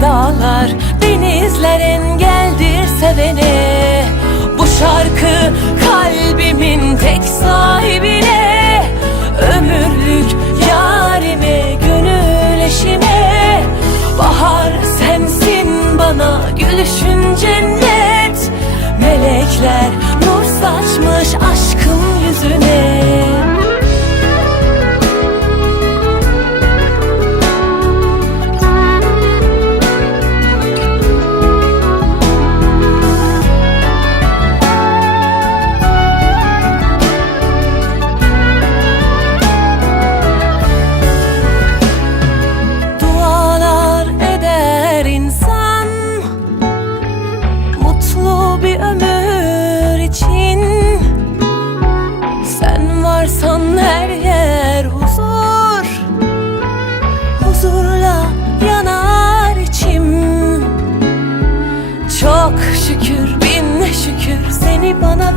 dağlar, denizler engeldir sevene. Bu şarkı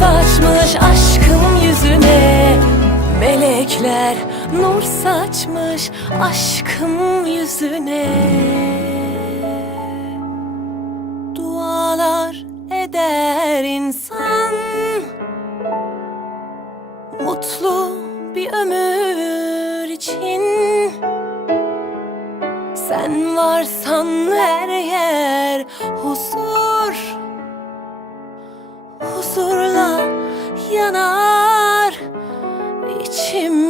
saçmış aşkım yüzüne. Melekler nur saçmış aşkım yüzüne. Dualar eder insan. Mutlu bir ömür için. Sen varsan her yer huzur yanar. İçim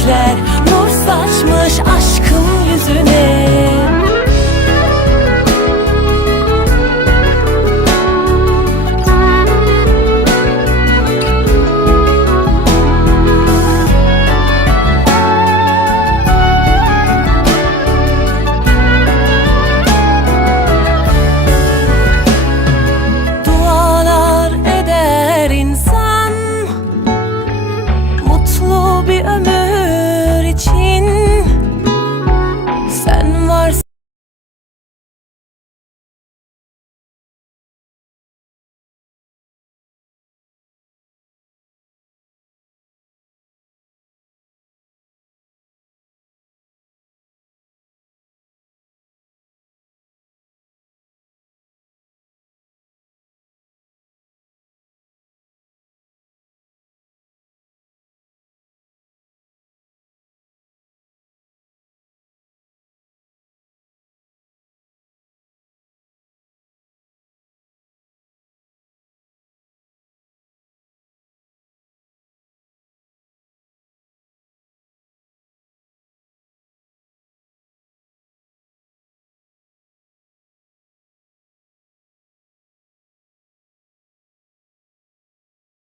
çiçekler Nur saçmış.